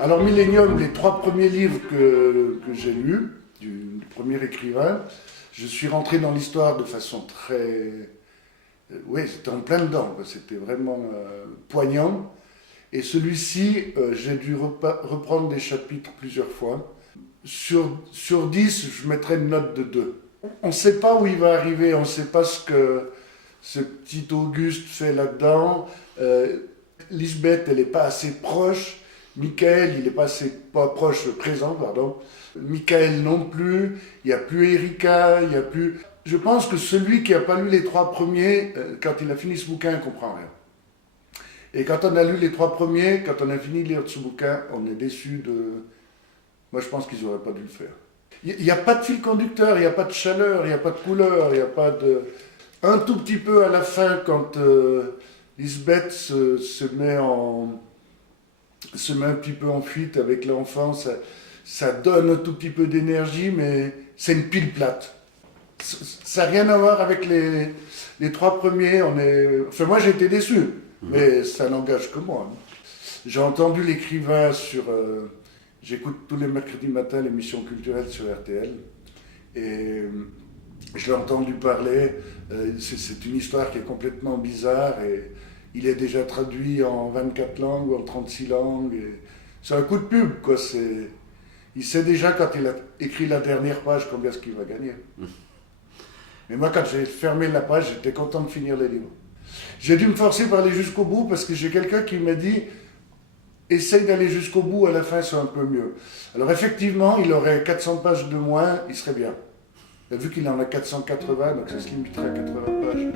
Alors Millennium, les 3 premiers livres que j'ai lus, du premier écrivain, je suis rentré dans l'histoire de façon très... oui, c'était en plein dedans, quoi. C'était vraiment poignant. Et celui-ci, j'ai dû reprendre des chapitres plusieurs fois. Sur 10, je mettrais une note de 2. On ne sait pas où il va arriver, on ne sait pas ce que ce petit Auguste fait là-dedans. Lisbeth, elle n'est pas assez proche. Michael, il n'est pas proche, présent, pardon. Michael non plus. Il n'y a plus Erika, il n'y a plus... Je pense que celui qui n'a pas lu les 3 premiers, quand il a fini ce bouquin, il ne comprend rien. Et quand on a lu les 3 premiers, quand on a fini de lire ce bouquin, on est déçu de... Moi, je pense qu'ils n'auraient pas dû le faire. Il n'y a pas de fil conducteur, il n'y a pas de chaleur, il n'y a pas de couleur, il n'y a pas de... Un tout petit peu à la fin, quand Lisbeth se met un petit peu en fuite avec l'enfant, ça donne un tout petit peu d'énergie, mais c'est une pile plate. Ça n'a rien à voir avec les 3 premiers. Enfin, moi, j'ai été déçu, mais ça n'engage que moi. J'ai entendu l'écrivain sur... J'écoute tous les mercredis matins l'émission culturelle sur RTL, et je l'ai entendu parler. C'est une histoire qui est complètement bizarre, et il est déjà traduit en 24 langues ou en 36 langues. C'est un coup de pub, quoi. Il sait déjà, quand il a écrit la dernière page, combien est-ce qu'il va gagner. Mais moi, quand j'ai fermé la page, j'étais content de finir les livres. J'ai dû me forcer pour aller jusqu'au bout, parce que j'ai quelqu'un qui m'a dit « Essaye d'aller jusqu'au bout, à la fin, c'est un peu mieux ». Alors effectivement, il aurait 400 pages de moins, il serait bien. Et vu qu'il en a 480, donc ça se limiterait à 80 pages.